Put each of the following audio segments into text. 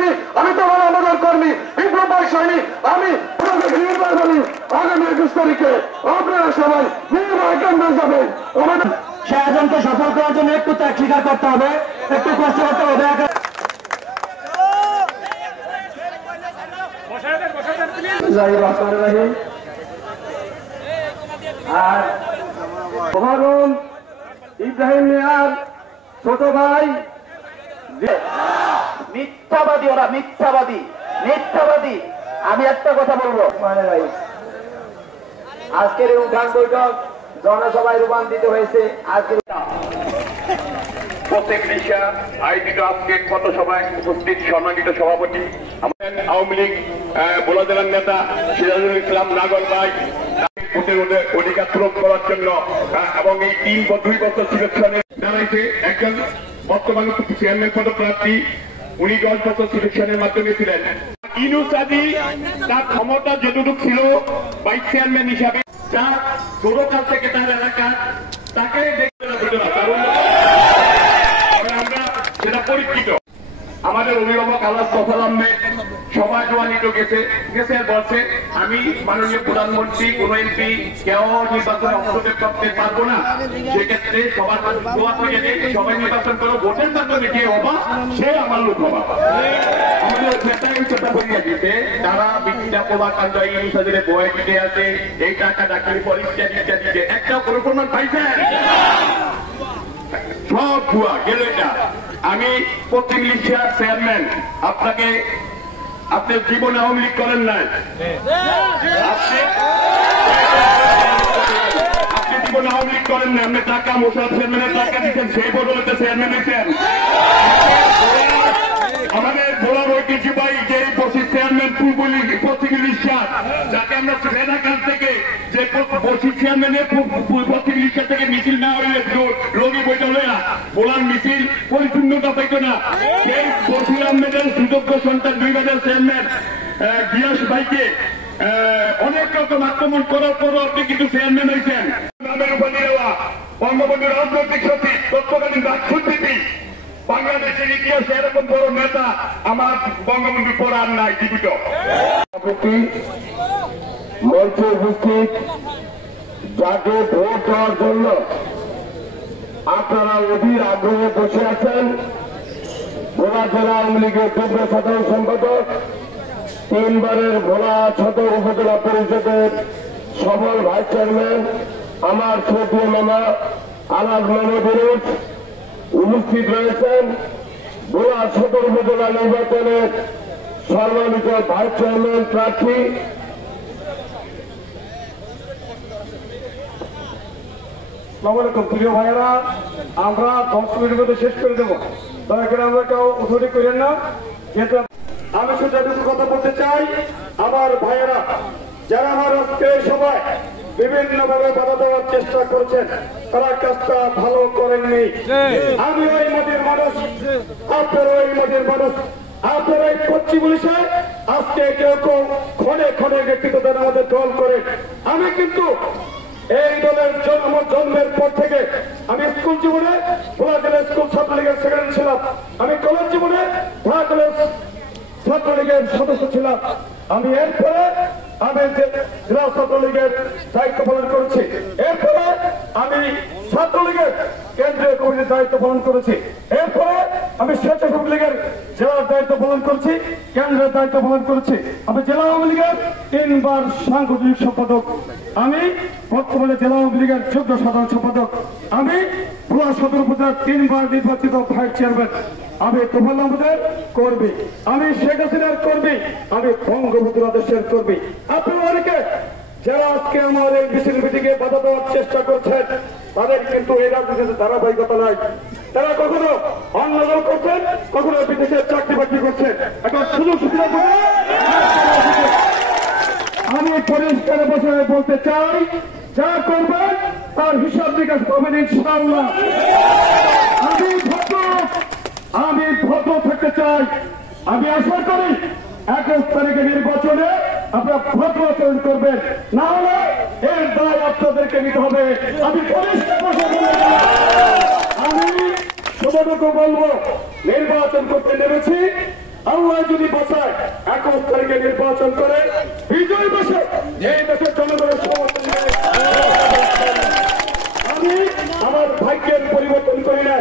সৈনিক, আমি তোমার আমাদের কর্মী, বিপ্লবী সৈনিক, আমি নির্বাচনী আগামী 21 তারিখে আপনারা সবাই নির্বাচন কেন্দ্রে যাবেন। সে এজেন্টকে সফল করার জন্য একটু ত্যাগ স্বীকার করতে হবে, একটু কষ্ট করতে হবে। আর মহারুন ইব্রাহিম মিয়ার ছোট ভাই মিথ্যাবাদী, ওরা মিথ্যাবাদী, মিথ্যাবাদী। আমি একটা কথা বলবো, আজকের এই উদ্যান বৈঠক জনসভায় রূপান্তরিত হয়েছে। আজকের প্রত্যেক দিশা আয়োজিত আজকে পথসভায় উপস্থিত সম্মানিত সভাপতি আমাদের আওয়ামী লীগ ভোলা জেলার নেতা সিরাজুল ইসলাম নাগর ভাই ভোটের অধিকার প্রয়োগ করার জন্য এবং এই 2 বছর সিলেকশনে দাঁড়াইছে একজন বর্তমান চেয়ারম্যান পদপ্রার্থী, উনি 10 বছর সিলেকশনের মাধ্যমে ছিলেন। ইউনূস আলী তার ক্ষমতা যতটুকু ছিল ভাইস চেয়ারম্যান হিসাবে, যার দূরকাল থেকে তার এলাকা তাকে আমরা সেটা পরীক্ষিত। আমাদের অভিভাবক আল্লাহ সফল আহমেদ সবাই জোয়ানিত গেছে বলছে আমি মাননীয় প্রধানমন্ত্রী কোন এমপি কেউ নির্বাচনে হস্তক্ষেপ করতে পারবো না, সেক্ষেত্রে সবার দোয়া করে সবাই নির্বাচন করো, ভোটের মাধ্যমে যে হবা সে আমার লোক হবা। আমাদের নেতাই কথা বলিয়া দিতে তারা বিদ্যা প্রভাব কান্দাই ইউসাদের বয়ে দিতে আছে, এই টাকা ডাক্তারি পর ইত্যাদি ইত্যাদি, একটাও কোনো প্রমাণ পাইছেন? সব ভুয়া গেল এটা। আমি প্রতিনিধির চেয়ারম্যান, আপনাকে আপনার জীবনে আওয়ামী লীগ করেন নাই, আপনি জীবনে আওয়ামী লীগ করেন না, আপনি টাকা মোশাররফ চেয়ারম্যানের টাকা দিচ্ছেন, সেই বদলেতে চেয়ারম্যান হয়েছেন। আমাদের ভোলার ঐতিহ্যবাহী যে বসির চেয়ারম্যান প্রতিনিধি যাকে আমরা মেধাকাল থেকে যে বসির চেয়ারম্যানের প্রতিনিধি থেকে মিছিল না হইলে রোগী বইটা লইয়া ভোলার মিছিল পরিপূর্ণতা পাইত না, সেই বসির আহমেদের সুযোগ্য সন্তান 2 বাজার চেয়ারম্যান গিয়াস ভাইকে অনেক রকম আক্রমণ করার পরও আপনি কিন্তু চেয়ারম্যান হয়েছেন। নামের উপর নেওয়া বঙ্গবন্ধুর রাজনৈতিক সচিব, তৎকালীন রাজনীতি, বাংলাদেশের ইতিহাসে এরকম বড় নেতা আমার বঙ্গবন্ধু পড়ার নাই জীবিত। মঞ্চে উপস্থিত যাকে ভোট দেওয়ার জন্য আপনারা অধীর আগ্রহে বসে আছেন, ভোলা জেলা আওয়ামী লীগের যুগ্ম সাধারণ সম্পাদক, 3 বারের ভোলা সদর উপজেলা পরিষদের সফল ভাইস চেয়ারম্যান আমার ছোট মামা আলাদ মানবিরুজ উপস্থিত রয়েছেন। ভোলা সদর উপজেলা নির্বাচনের সম্মানিত ভাইস চেয়ারম্যান প্রার্থী প্রিয় ভাইয়েরা, আমরা 10 মিনিটের মধ্যে শেষ করে দেবো, দয়া করে আমরা কেউ উঠোটি করেন না। যেহেতু আমি শুধু এটুকু কথা বলতে চাই, আমার ভাইয়েরা যারা আমার আজকে সবাই বিভিন্ন ভাবে বাধা দেওয়ার চেষ্টা করছেন, তারা কাজটা ভালো করেননি। আমি ওই মাটির মানুষ, আপনারা ওই মাটির মানুষ, আপনারা এই কচ্ছি পুলিশে আজকে কেউ কেউ ক্ষণে ক্ষণে ব্যক্তিগত আমাদের দল করে। আমি কিন্তু এই দলের জন্মের পর থেকে আমি স্কুল জীবনে ভোলা জেলা স্কুল ছাত্রলীগের সেক্রেটারি ছিলাম, আমি কলেজ জীবনে ভোলা কলেজ ছাত্রলীগের সদস্য ছিলাম, আমি এরপরে আমি জেলা ছাত্রলীগের দায়িত্ব পালন করেছি, এরপরে আমি ছাত্রলীগের কেন্দ্রীয় কমিটির দায়িত্ব পালন করেছি, এরপরে আমি স্বেচ্ছাসেবক লীগের জেলার দায়িত্ব পালন করেছি, কেন্দ্রের দায়িত্ব পালন করেছি, আমি জেলা আওয়ামী লীগের 3 বার সাংগঠনিক সম্পাদক, আমি বর্তমানে জেলা আওয়ামী লীগের যুগ্ম সাধারণ সম্পাদক, আমি ভোলা সদর উপজেলার 3 বার নির্বাচিত ভাইস চেয়ারম্যান, আমি তোফাল আহমেদের কর্মী, আমি শেখ হাসিনার কর্মী, আমি বঙ্গবন্ধু আদর্শের কর্মী। আপনারা অনেকে যারা আজকে আমার এই মিছিল মিটিংয়ে বাধা দেওয়ার চেষ্টা করছেন, তাদের কিন্তু এই রাজনীতিতে ধারাবাহিকতা নাই। তারা কখনো অন্য দল করছেন, কখনো বিদেশের চাকরি বাকরি করছেন, এখন সুযোগ সুবিধা করে। আমি পরিষ্কার বছরে বলতে চাই, যা করবেন তার হিসাব নিকাশ পাবেন ইনশাআল্লাহ। আমি ভদ্র থাকতে চাই, আমি আশা করি 21 তারিখে নির্বাচনে আপনারা ভদ্র আচরণ করবেন, না হলে এর দায় আপনাদেরকে নিতে হবে। আমি শুধুটুকু বলবো, নির্বাচন করতে নেমেছি, আল্লাহ যদি বাঁচায় 21 তারিখে নির্বাচন করে বিজয় বসে এই দেশের জনগণের সমর্থন নিয়ে আমি আমার ভাগ্যের পরিবর্তন করি না।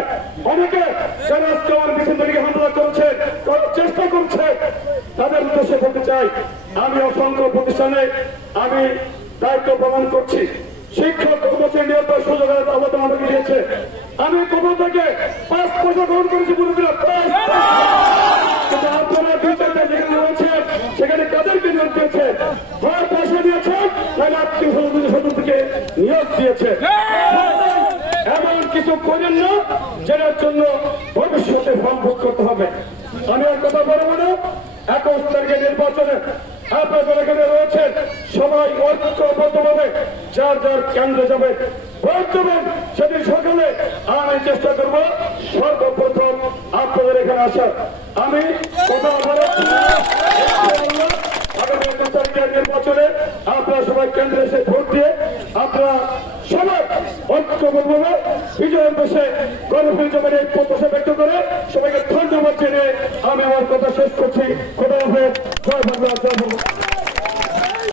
অনেকে যারা আজকে আমার মিছিলকে হামলা করছে, করার চেষ্টা করছে, তাদের উদ্দেশ্যে বলতে চাই আমি অসংখ্য প্রতিষ্ঠানে আমি দায়িত্ব পালন করছি। শিক্ষক কর্মচারী নিয়োগের সুযোগ আল্লাহ আমাকে দিয়েছে। আমি কোথা থেকে 5 পয়সা গ্রহণ করেছি মুরব্বীরা, আপনারা 2 চারটা যেখানে রয়েছেন সেখানে কাদেরকে নিয়োগ দিয়েছে? হয় পয়সা দিয়েছেন, তাহলে আত্মীয় স্বজনকে নিয়োগ দিয়েছে। এমন কিছু করেন না যেটার জন্য ভবিষ্যতে ফল ভোগ করতে হবে। আমি আর কথা বলবো না। 21 তারিখে নির্বাচনে আপনারা এখানে রয়েছেন সবাই ঐক্যবদ্ধভাবে যার যার কেন্দ্রে যাবেন, ভোট দেবেন। সেদিন সকালে আমি চেষ্টা করব সর্বপ্রথম আপনাদের এখানে আসার। আমি কথা বলাচ্ছি আগামী 21 তারিখের নির্বাচনে আপনারা সবাই কেন্দ্রে এসে ভোট দিয়ে আপনারা সবাই ঐক্যবদ্ধভাবে বিজয়ের বসে গণপরিচয়ের এই প্রত্যাশা ব্যক্ত করে সবাইকে ধন্যবাদ জেনে আমি আমার কথা শেষ করছি। খোদা হাফেজ। জয় বাংলা, জয় বাংলা।